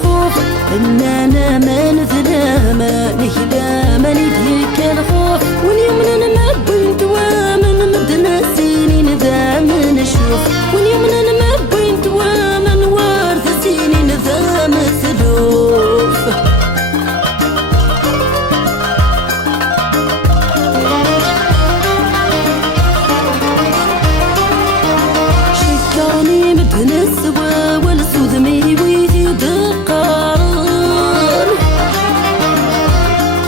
الخوف إننا ما نثنى ما نهلا ما نديك الخوف واليوم ما بنت ومن مدنا سنين ذا ما نشوف واليوم ما بنت ومن وارث سنين ذا مسلوف شكرني مدنا السوا والسود ميويتي دقارن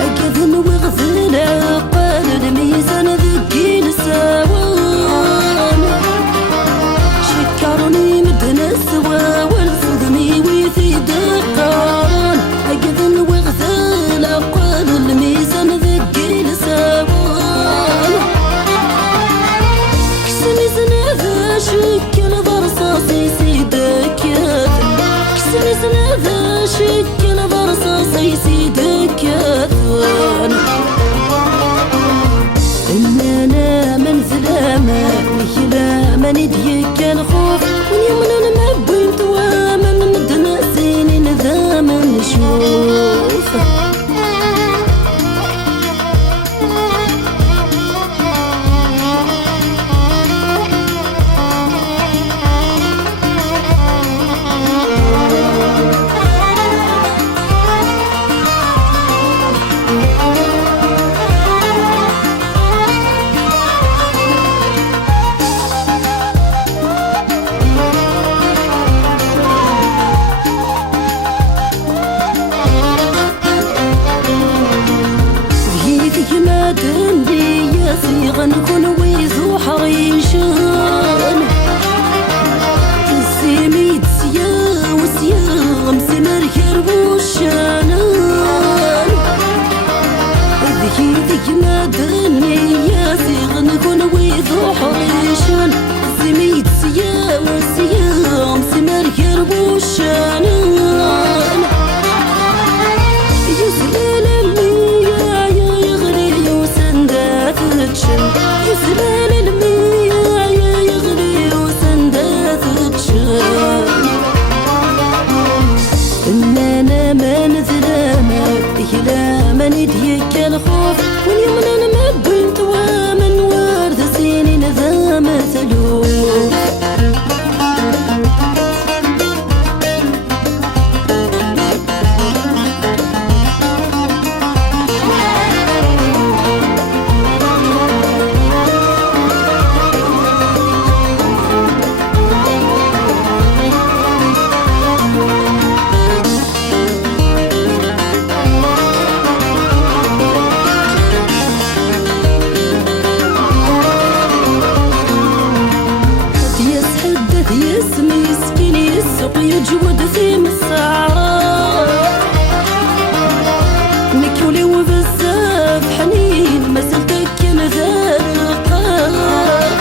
أكذن وغزل عقال الميزان ذكي السوان شكرني مدنا السوا والسود ميويتي دقارن أكذن وغزل عقال الميزان ذكي السوان كسني زناذا شكل برصاصي سيدك ياثن كسني زناذا شكل برصاصي سيدك ياثن إننا من ظلامة نخلا ما نديك الخوف واليوم ما بنت ومن مدنا سنين ذا ما نشوف دندي يا صيغ نكون ويزو حريشان السيمي تسيا وسيا مسمر كربوشانان ذكي ما دني يا صيغ نكون ويزو حريشان السيمي تسيا وسيا مسمر كربوشانان يزبال المياه يغلي وسندات تشان إننا ما نزلا ما تهلا ما نديك الخوف واليوم ما بنت ومن وارث سنين ذا مسلوف يسمي مسكين يسوق يجود في مسعرة مكولي وبزاف حنين ما زلتك كان ذا القاق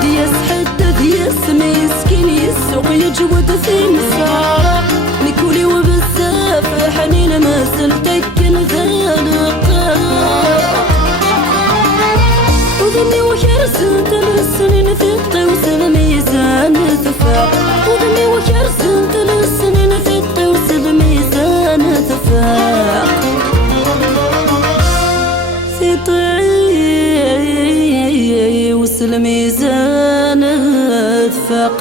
دياس حتى يسمي مسكين يسوق يجود في مسعرة مكولي وبزاف حنين ما زلتك كان ذا القاق وذني وحرسنت للسنين في الطوس الميزان تفاق وذني وحرسنت للسنين في الطوس الميزان تفاق في طوس الميزان تفاق.